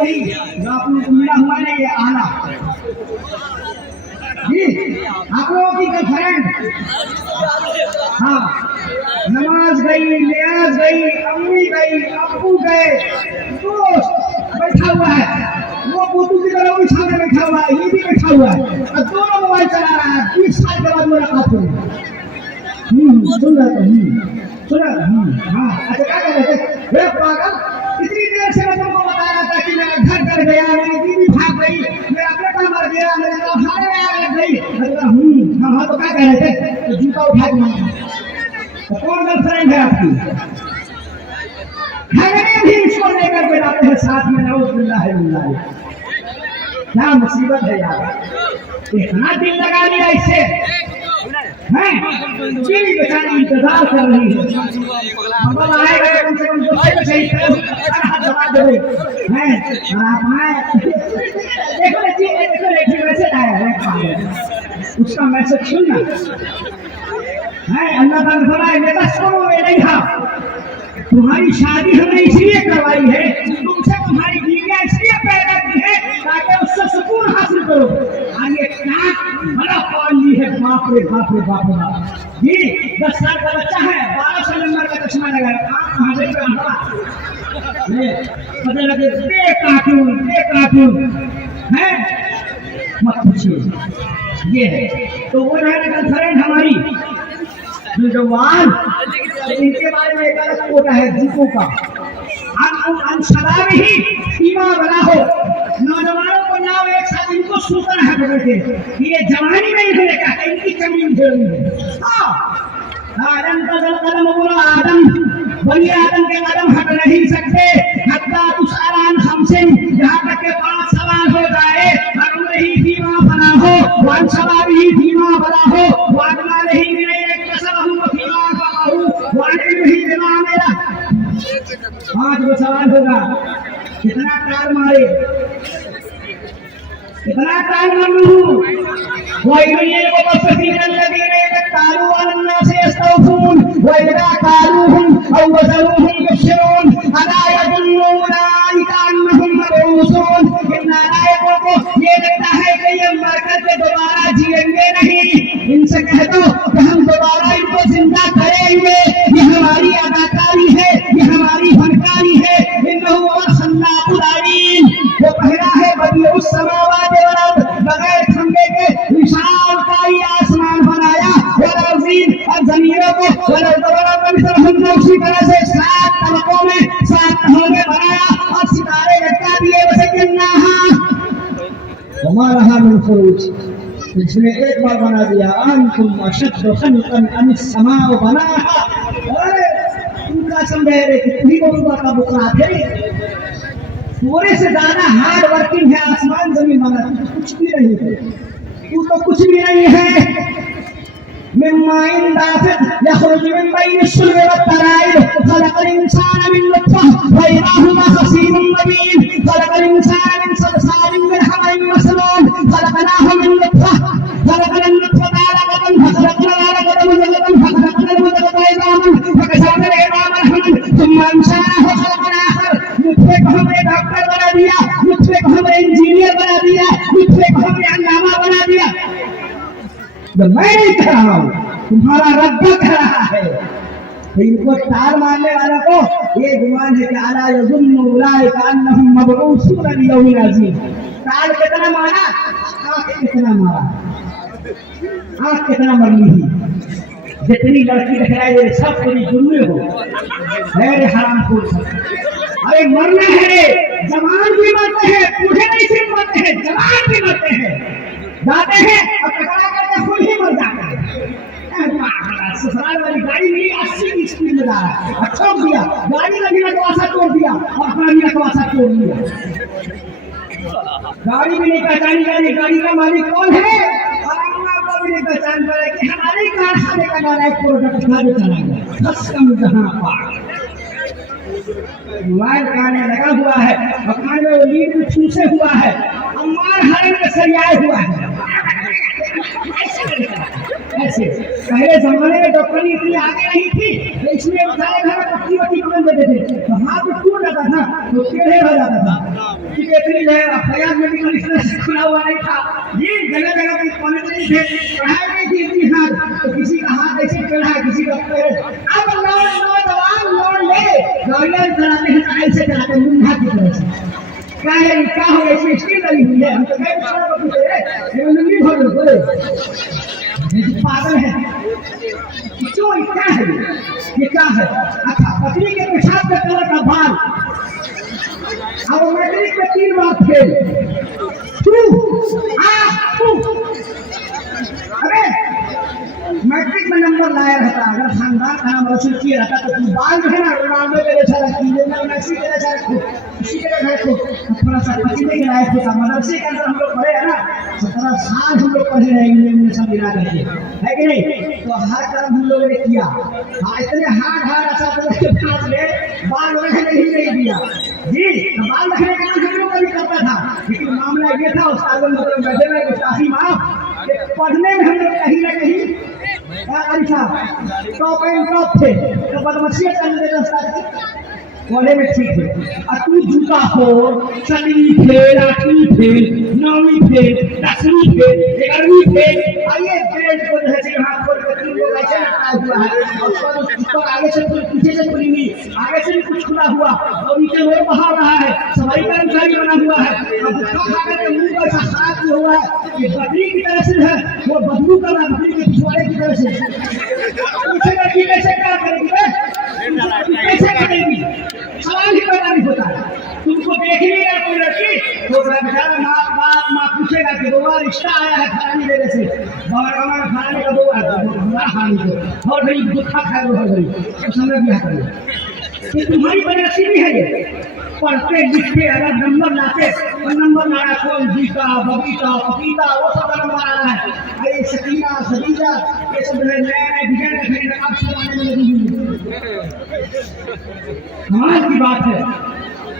वही जो आप लोगों को मिला हुआ है ये आला जी, आप लोगों की गर्लफ्रेंड, हाँ, नमाज गई, नियाज गई, अम्मी गई, अब्बू गए, दोस्त बैठा हुआ है, वो बुद्धू की तरह भी सामने बैठा हुआ है, ये भी बैठा हुआ है, और दोनों मोबाइल चला रहा है। 20 साल के बाद मुलाकात हुई। सुन रहा था, हाँ, अच्छा क्या कह रहे थे? पागल, इतनी देर से मैं तुमको बता रहा था कि मेरा घर कर गया, मेरी बीवी भाग गई, मेरा बेटा मर गया, मेरे खाने में आग गई। हाँ, तो क्या कह रहे थे? तो जूता उठा के मांगा। तो कौन गर्लफ्रेंड है आपकी? झगड़े भी इसको लेकर के जाते हैं साथ में, नऊज़ुबिल्लाह है। क्या मुसीबत है यार, इतना दिल लगा लिया इससे हैं, बीवी बेचारी इंतजार कर रही है, मतलब आएगा कम से कम जो सही दबा दे हैं, और आप आए देखो मैसेज आया है, उसका मैसेज सुनना है। अल्लाह ताला फरमाए लितस्कुनु इलैहा, तुम्हारी शादी हमने इसलिए करवाई है, तुमसे तुम्हारी बीवियां इसलिए पैदा की है ताकि उससे सुकून हासिल करो। आगे क्या बड़ा पाल ली है, बाप रे बाप रे बाप रे बाप जी। 10 साल का बच्चा है, 1200 नंबर का चश्मा लगाया, कहाँ गई पता लगे कार्टून है, मत पूछिए ये है। तो वो है गर्लफ्रेंड हमारी जवान, इनके बारे में एक अलग कोटा है जीतों का। शराब ही सीमा बना हो, नौजवानों को नाम एक साथ इनको सूचना है बेटे, ये जवानी नहीं है, क्या इनकी जमीन जरूरी है। आदम का कदम बोलो, आदम बनी आदम के कदम हट नहीं सकते, हत्ता तुसारान हमसे, जहाँ तक के 5 सवाल हो जाए, हम नहीं सीमा बना हो, वन सवाल ही सीमा बना हो, वादना नहीं मिले एक कसर हूँ सीमा बना हूँ, वादे नहीं देना मेरा। 5 वो सवाल होगा, कितना टार मारे, कितना टार मारू, वही ये वो बसतीन लगी रहे तारू अन्ना से यस्तौफून, वइदा कालूहुम औ वज़नुहुम यफ्शिरून, अला यज़ुन्नु उलाइका अन्नहुम मबऊसून। इन नालायकों को ये लगता है कि ये मरकर के दोबारा जिएंगे नहीं। इनसे कह दो कि हम दोबारा इनको जिंदा करेंगे, ये हमारी अदाकारी है, ये हमारी फनकारी है। इन्नहु वसल्लाहुल अलीम, वो पहला है बदीउस समावाति वल अर्द, बगैर खंभे के विशालकाय आसमान बनाया, वल अर्ज़ीन, और जमीनों को वल अर्ज़ उसी तरह से 7 तबकों में 7 तहों में बनाया, और सितारे लटका दिए वसकिन्नाहा वमा लहा मिन फुरूज। इसने एक बार बना दिया, अंतुम अशद्दु खल्क़न अमिस समाअ बनाहा। अरे उनका समझे रे कितनी बड़ू का बुकरा थे, पूरे से ज्यादा हार्ड वर्किंग है आसमान जमीन वाला। तू तो कुछ भी नहीं है, तू तो कुछ भी नहीं है। मिम्माइन दाफिक यखरुज मिन बैनि सुल्बि वत्तराइब, खलक़ल इंसान मिन नुत्फ़ह फइज़ा हुवा खसीमुम मुबीन, खलक़ल इंसान मिन सलसालिन मिन हमइन मसनून, खलक़नाहु मिन नुत्फ़ह, खलक़ल नुत्फ़ता अलक़तन, फखलक़नल अलक़ता मुज़ग़तन, फखलक़नल मुज़ग़ता इज़ामन, फकसवनल इज़ाम लहमन, सुम्मा अंशअनाहु खलक़न आखर। नुत्फ़े को हमने डॉक्टर बना दिया, नुत्फ़े को हमने इंजीनियर बना दिया, नुत्फ़े को हमने अल्लामा बना दिया। मैं नहीं कह रहा हूँ, तुम्हारा रब कह रहा है। तो इनको तार मारने वालों को ये गुमान है कि अला यज़ुन्नु उलाइका अन्नहुम मबऊसून लियौमिन अज़ीम। तार कितना मारा, आँख कितना मारा, आँख कितना मरनी ही। जितनी लड़की दिखाई ये सब पूरी जुर्मे हो, मेरे हराम खोर। अरे मरना है रे, जवान भी मरते हैं, बूढ़े नहीं सिर्फ मरते हैं, जवान भी मरते हैं, जाते हैं और टकरा करके खुद ही मर जाते हैं। ससुराल वाली गाड़ी मिली 80 की स्पीड में जा रहा है, अच्छा दिया गाड़ी का भी नकवासा तोड़ दिया और अपना भी नकवासा तोड़ दिया। गाड़ी भी नहीं पहचानी जा रही, गाड़ी का मालिक कौन है, को भी नहीं पहचान पा रहे कि हमारे कारखाने का नारा एक प्रोडक्ट खा के चला गया। बस कम जहाँ पार मोबाइल काने लगा हुआ है और कान में वो लीड में छूसे हुआ है, अम्मार हरण में सरियाए हुआ है। ऐसे पहले जमाने में डॉक्टरी इतनी आगे नहीं थी, इसलिए बेचारे घर में पट्टी वट्टी पकड़ देते थे, तो हाथ में टूट जाता था तो टेढ़े हो जाता था। देखनी है फैयाज मेडिकल स्टोर खुला हुआ नहीं था जी, जगह जगह पे कॉलेज नहीं थे, पढ़ाई नहीं थी इतनी हाथ, तो किसी का हाथ ऐसे चढ़ा किसी का पैर। अब नौजवान लोग ले गाड़ियां चलाते हैं, टाइल से चलाते हैं मुंडा की तरह से। क्या है, क्या हो गया, इसमें स्टील लगी हुई है, हम तो कहीं दूसरा को पूछे ये लंबी भर बोले पागल है क्यों, क्या है ये क्या है। अच्छा, बकरी के पेशाब का कलर का बाल, अब मैट्रिक में 3 बार फेल, अरे मैट्रिक में नंबर लाया रहता, अगर खानदान का नाम रोशन किया रहता तो तू बाल जो है ना रोनाल्डो के जैसा रखती है, मेसी के जैसा रखो, इसी के जैसा रखो, थोड़ा सा पसीने के लायक होता। मदरसे के अंदर हम लोग पढ़े हैं ना, 17 साल हम लोग पढ़े रहे इंग्लिश सब मिला करके, है कि नहीं। तो हर काम हम लोगों ने किया, हाँ इतने हार्ड ऐसा के पास में बाल रखने ही नहीं दिया जी, बाल रखने का काम हम लोग कभी करता था, लेकिन मामला ये था उस कागज में बैठे हुए गुस्ताखी माफ, पढ़ने में हम लोग कहीं ना कहीं टॉप एंड टॉप थे, तो बदमाशियां करने देते कॉलेज में ठीक है। और तू जूता हो 7वीं फेल, 8वीं फेल, 9वीं फेल, 10वीं फेल, 11वीं फेल, आइए बेल्ट को जो है हाथ खोल कर 3 लोग ऐसे लटकाया हुआ है, और उसको आगे से पीछे से खुली, आगे से भी कुछ खुला हुआ, और नीचे रोड बहा रहा है, सफाई कर्मचारी बना हुआ है, और गुटखा खा कर मुंह को ऐसा हाथ में हुआ है कि बकरी की तरह से है वो बदबू कर रहा है, बकरी के पिछवाड़े की तरह से। पूछे लड़की कैसे क्या करेगी, कैसे करेगी, सवाल ही पैदा नहीं होता है। तुमको देख लिएगा कोई लड़की तो बेचारा माँ पूछेगा कि बउआ रिश्ता आया है फलानी जगह से, हमारा खाने का बउआ हमारा खाने को, और भाई गुटखा खाए वो भाई सब समझ में आता है कि तुम्हारी बदनसीबी है ये। पढ़ते लिखते अगर नंबर लाते और नंबर लाना कौन जीता बबीता पपीता वो सब नंबर आ रहा है, अरे सकीना खदीजा ये सब नए नए डिजाइन का खरीदना आप सब आने में लगी हुई कमाल की बात है।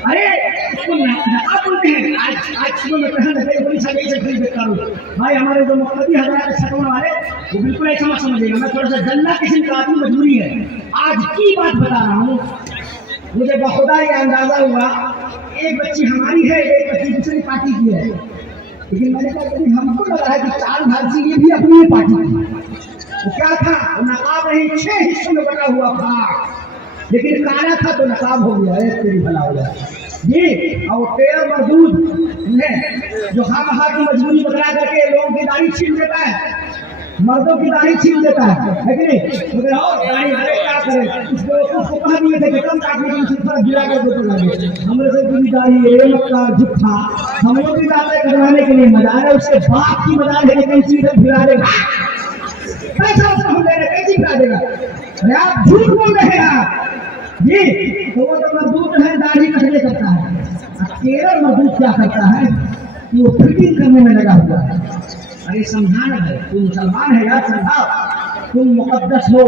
अरे इसको नकाब बोलते हैं। आज सुबह में कहने लगे बड़ी सारी से खरीद देता हूँ भाई, हमारे जो मुख्तदी हजरात छठों वाले वो बिल्कुल ऐसा मत समझिएगा, मैं थोड़ा सा जल्ला किस्म का आदमी मजबूरी है। आज की बात बता रहा हूँ, मुझे बखुदा ये अंदाजा हुआ एक बच्ची हमारी है, एक बच्ची दूसरी पार्टी की है, लेकिन मैंने कहा कि हमको लगा है कि 4 भारतीय ये भी अपनी पार्टी की। तो क्या था, नकाब नहीं 6 हिस्सों में बना हुआ था, लेकिन काला था तो नकाब हो गया, एक तेरी भला हो गया जी। और 13 मजदूर जो खामखा की मजबूरी बता करके लोगों की दाढ़ी छीन देता है, मर्दों की दाढ़ी छीन देता है कि नहीं, मगर और दाढ़ी हरे क्या करे, उसको कहा दिए थे कि कम काटने की सिर्फ गिरा कर दो, हमरे से पूरी दाढ़ी ये मक्का झुट्ठा, हम लोग भी दाढ़ी करवाने के लिए मजा है, उसके बाप की मजा है, लेकिन चीजें फिरा देगा पैसा उसको हम ले रहे, कैसी फिरा देगा, अरे आप झूठ बोल रहे हैं आप जी। तो वो तो मजदूर है दाढ़ी कटने करता है, 13 मजदूर क्या करता है कि वो फिटिंग करने में लगा हुआ है। अरे समझाना है, तुम मुसलमान है यार, समझाओ, तुम मुकद्दस हो,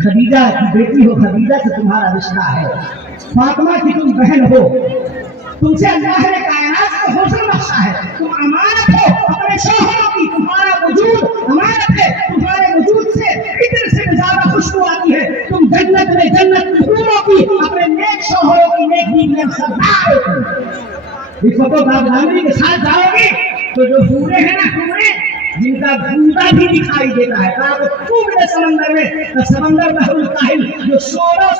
खदीजा की बेटी हो, खदीजा से तुम्हारा रिश्ता है, फातिमा की तुम बहन हो, तुमसे अल्लाह ने कायनात को हुस्न बख्शा है, तुम अमानत हो अपने शौहरों की, तुम्हारा वजूद अमानत है, तुम्हारे वजूद से इत्र से ज्यादा खुशबू आती है, तुम जन्नत में हूरों की, अपने नेक शौहरों की नेक बीवियां सरदार हो। इस वक्त आप दामनी के साथ जाओगे तो जो हूरे हैं ना, हूरे जिनका गूंगा भी दिखाई देता है, कहा पूरे समंदर में, तो समंदर बहरुल काहिल जो 16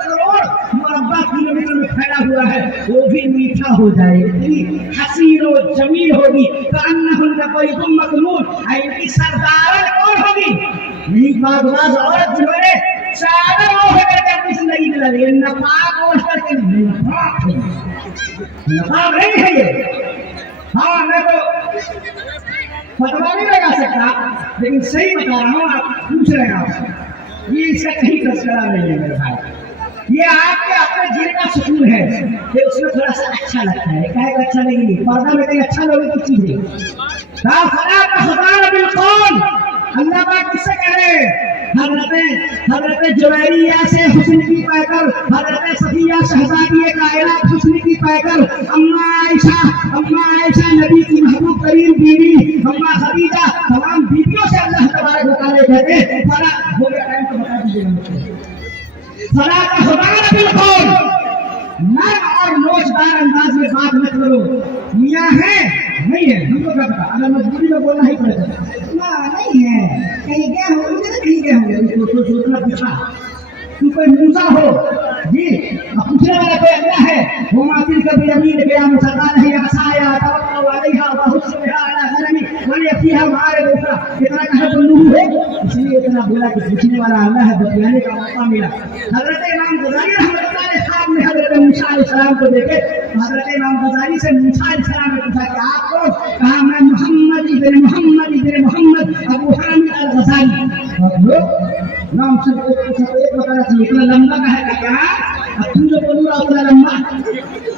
करोड़ मुरब्बा किलोमीटर में फैला हुआ है, वो भी मीठा हो जाए, इतनी हसीन और जमील होगी, तो अन्नहुन्ना बैतुम मकनून, इनकी सरदार कौन होगी, यही बागबाज औरत जिन्होंने चादर ओढ़ करके अपनी जिंदगी गुजारी, ये नकाब ओढ़ करके नकाब नहीं है ये। हाँ, मैं तो फतवा नहीं लगा सकता, लेकिन सही बता रहा हूँ, आप पूछ रहे हैं, ये इसका कहीं तस्करा नहीं है मेरे भाई, ये आपके अपने दिल का सुकून है, ये उसमें थोड़ा सा अच्छा लगता है, क्या अच्छा लगेगी, पर्दा में कहीं अच्छा लोगे की चीज है। अल्लाह पाक किससे कह रहे हैं, हजरत जुवैरिया से हुस्न की पैकर, हजरत सफिया शहजादी कायनात हुस्न की पैकर, अम्मा आयशा नबी की महबूब करीम बीवी, अम्मा खदीजा, तमाम बीवियों से अल्लाह तबारक व तआला कहते हैं, फला हो गया टाइम तो बता दीजिएगा, फला का खुदा बिल्कुल नरम और नोचदार अंदाज में बात करो। मियाँ है नहीं है हमको क्या पता, अगर मजबूरी में बोलना ही पड़ेगा। ना नहीं है, कहीं गए होंगे तो कहीं गए होंगे, सोचना पूछा तू कोई मूसा हो जी, अब पूछने वाला कोई अल्लाह है। वो माफिल कभी अमीर गया मुसलता नहीं हसाया तवक्कल अलैहा व हुस्नहा अला गनमी वन यफीहा मारे दूसरा इतना कहा तो नूह है, इसलिए इतना बोला कि पूछने वाला अल्लाह है, बतलाने का मौका मिला। हजरत इमाम गजाली रहमतुल्लाह अलैहि साहब ने हजरत मूसा अलैहिस्सलाम को देखे, हजरत इमाम गजाली से मूसा अलैहिस्सलाम ने पूछा कि आप कौन? कहा मैं मोहम्मद इब्न मोहम्मद अबू हामिद अल गजाली। नाम से एक बताना चाहिए, इतना लंबा का है क्या? अब तुम जो बोल रहा हो उतना लंबा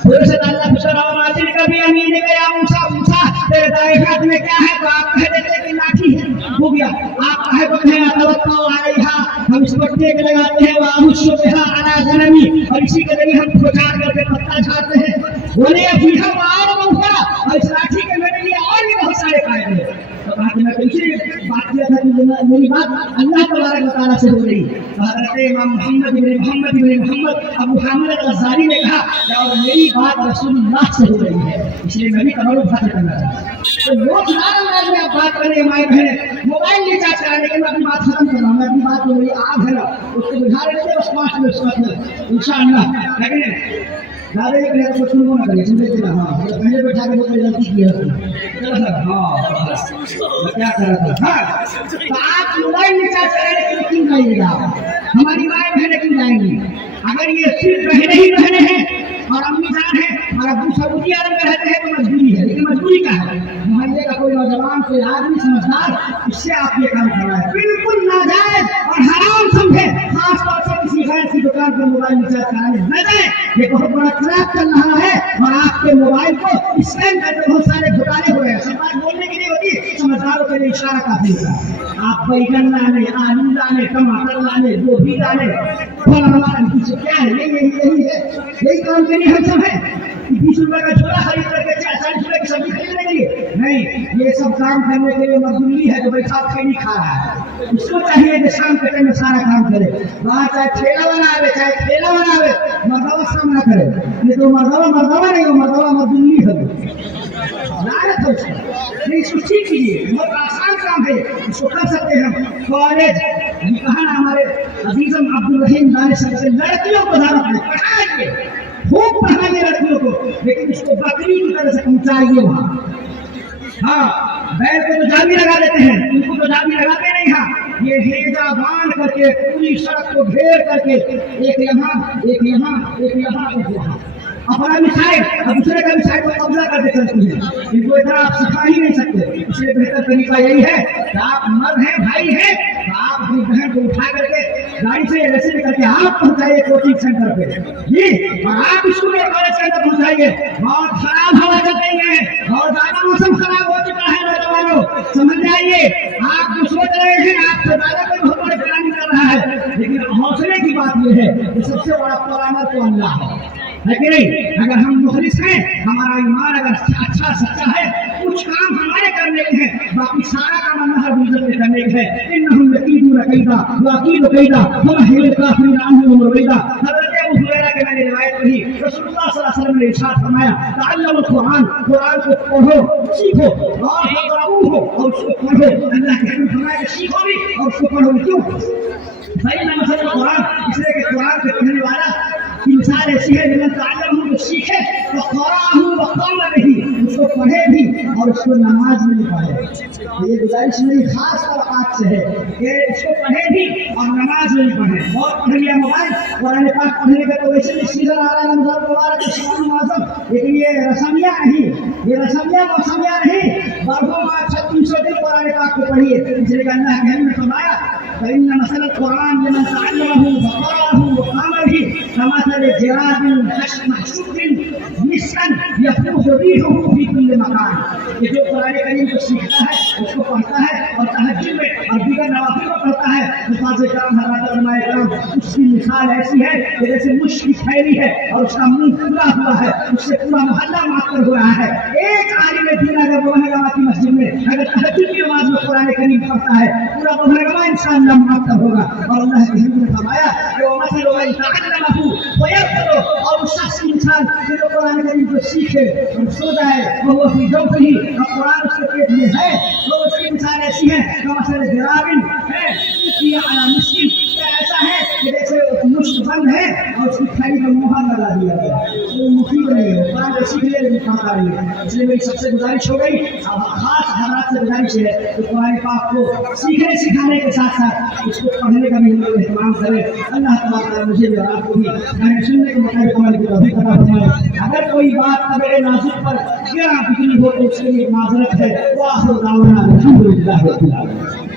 थोड़े से अल्लाह पूछा रहा माजिल का भी अमीन गया मूसा मूसा तेरे दाएं हाथ में क्या है? तो आप कह देते कि लाठी है, हो गया। आप कहे तो है तवक्कल अलैहा, हम इस पट्टे के लगाते हैं वाहुशुबहा अला गनमी, और इसी के जरिए हम प्रचार करके पत्ता छाड़ते हैं। बोले अभी हम और मौका, और इस लाठी के मेरे लिए और भी बहुत सारे फायदे हैं। तो कहा कि मैं कैसे बात किया था कि मेरी बात अल्लाह तबारक व तआला से हो रही। हज़रत इमाम मोहम्मद इब्न मोहम्मद अबू हामिद अल गज़ाली ने कहा और मेरी बात रसूलुल्लाह से हो रही है, इसलिए मैं भी कमर उठा के करना चाहता हूँ। तो लोग नाराज में आप बात करें माई बहने मोबाइल नहीं चार्ज कराने के, मैं अपनी बात खत्म कर रहा हूँ। मैं अपनी बात तो मेरी आग है ना उसको बुझा रहे थे, बस 5 मिनट इंशाअल्लाह। लेकिन ज़्यादा ही कहे तो सुनो ना करिए, सुनते थे ना। हाँ पहले बैठा के बहुत गलती की है चलो सर। हाँ क्या कर रहा था? हाँ तो आप मोबाइल नहीं चार्ज कराने के लिए क्यों जाइएगा? हमारी माएँ बहनें क्यों जाएंगी? अगर ये सिर्फ बहने ही बहने हैं और अम्मी जान है और अब्बू सऊदी अरब में रहते हैं तो मजबूरी है। लेकिन मजबूरी क्या है? मोहल्ले का कोई नौजवान कोई आदमी समझदार इससे आप ये काम कर रहा है, बिल्कुल नाजायज और हराम समझे। खासतौर से किसी गैर की दुकान पर मोबाइल रिचार्ज कराने न दें, ये बहुत बड़ा खराब चल रहा है। और आपके मोबाइल को स्कैन करके बहुत सारे घोटाले हो रहे हैं। सरकार बोलने के लिए होती, समझदारों के लिए इशारा काफी होता है। आप बैगन लाने, आलू लाने, टमाटर लाने, गोभी लाने, फल हमारा क्या है? यही काम के लिए हम सब है। 20 रुपए का झोला खरीद करके 40 रुपए की सब्जी खरीदने के लिए नहीं, ये सब काम करने के लिए मजदूरी है जो बैठा खैनी खा रहा है। उसको चाहिए कि शाम के टाइम में सारा काम करे, वहाँ चाहे ठेला बनावे चाहे ठेला बनावे, मर्दवा काम ना करे। नहीं तो मर्दवा नहीं हो, मर्दवा मजदूरी है, लानत है उसको। नहीं इसको ठीक कीजिए, बहुत आसान काम है, इसको कर सकते हैं हम। कॉलेज कहा ना हमारे अजीजम अब्दुल रहीम दानिश से लड़कियों को धारा पढ़ाएंगे, खूब पढ़ाएंगे लड़कियों को, लेकिन इसको बकरी की तरह से पहुंचाइए वहाँ। हाँ बैल को तो जाली लगा देते हैं, उनको तो जाली लगाते नहीं। हाँ ये हेजा बांध करके पूरी सड़क को घेर करके एक यहाँ एक यहाँ एक यहाँ एक यहाँ अपना भी साइड और दूसरे का भी साइड को कब्जा करके चलती है। इनको इतना आप सिखा ही नहीं सकते, इसलिए बेहतर तरीका यही है कि आप मर्द हैं भाई हैं तो आप अपनी बहन को उठा करके गाड़ी से ऐसे निकल के आप पहुंचाइए कोचिंग सेंटर पे जी, और आप स्कूल और कॉलेज के अंदर पहुंचाइए। बहुत खराब हवा चल रही है, बहुत ज्यादा मौसम खराब हो चुका है नौजवानों, समझ जाइए। आप जो सोच रहे हैं आपसे ज्यादा कोई बहुत बड़े प्लानिंग कर रहा है, लेकिन हौसले की बात यह है कि सबसे बड़ा परामर्श तो अल्लाह है कि नहीं? अगर हम मुखलिस हैं, हमारा ईमान अगर अच्छा सच्चा है, कुछ काम हमारे करने के हैं, बाकी सारा काम अल्लाह रब्बुल इज्जत के करने के है। इन्नहुम यकीदून कैदा व अकीदु कैदा वमहिल काफिरीन अन्हुम रुवैदा। हज़रत अबू हुरैरा के मैंने रिवायत पढ़ी, रसूलुल्लाह सल्लल्लाहु अलैहि वसल्लम ने इरशाद फरमाया तअल्लमुल कुरान, कुरान को पढ़ो सीखो और फक़राऊहु और उसको पढ़ो। अल्लाह के हबीब फरमाया सीखो भी और उसको पढ़ो। क्यों? भाई ना मसल कुरान, इसलिए कि कुरान के पढ़ने वाला की मिसाल ऐसी है जब ताल्लुम सीखे तो क़राअहु व क़ाम बिही, उसको पढ़े भी और उसको नमाज में भी पढ़े। ये गुजारिश मेरी खास औकात से है कि इसको पढ़े भी और नमाज में भी पढ़े। बहुत पढ़ लिया मोबाइल कुरान पाक पढ़ने का तो वैसे भी सीजन आ रहा है रमजान मुबारक के शाम मौसम, लेकिन ये रसमिया नहीं, ये रसमिया मौसमिया नहीं, बरसों माह 3600 दिन कुरान पाक को पढ़िए। इसलिए अल्लाह के हबीब ने फरमाया फइन्न मसल कुरान लिमन तअल्लमहु व क़राअहु व क़ाम बिही कमसल जिरादिन महशूदिन मिस्कन यफ्रूहु रिहुहु फी कुल्ली मकान। ये जो कुरान करीम को सीखता है, उसको पढ़ता है और तहज्जुद में और दीगर नवाफिल में पढ़ता है, तो साज़-ए-किराम हज़रात फरमाए السلام اس کی مثال ایسی ہے کہ جیسے مشک کی پھیلی ہے اور اس کا منہ کھلا ہوا ہے، اس سے پورا محلہ معطر ہو رہا ہے۔ ایک عالم دین اگر بہنگامہ کی مسجد میں اگر تہجد کی نماز میں قرآن کریم پڑھتا ہے، پورا بہنگامہ انشاءاللہ معطر ہوگا۔ اور اللہ کے حبیب نے فرمایا کہ وَمَثَلُ مَن تَعَلَّمَهُ وَيَحْفَظُهُ، اور اس شخص کی مثال جو قرآن کریم کو سیکھے اور سو جائے وہ فی جوفہ، اور قرآن اس کے پیٹ میں ہے، تو اس کی مثال ایسی ہے کمثل جراب ہے کی علی مسکین، ایسا ہے کہ جیسے مشک بند ہے اور اس کی تھیلی میں مہر لگا دیا گیا، وہ مفید نہیں ہے، قرآن کو سیکھ لے لیکن کھاتا نہیں ہے۔ اس لیے میری سب سے گزارش ہو گئی، خاص حضرات سے گزارش ہے کہ قرآن پاک کو سیکھنے سکھانے کے ساتھ ساتھ اس کو پڑھنے کا بھی ہم لوگ اہتمام کریں۔ اللہ تعالیٰ مجھے بھی اور آپ کو بھی سننے کے مطابق عمل کی توفیق عطا فرمائے۔ اگر کوئی بات قدر نازک پر گرا بکری ہو تو اس کے لیے معذرت ہے۔ وآخر دعوانا الحمدللہ رب العالمین۔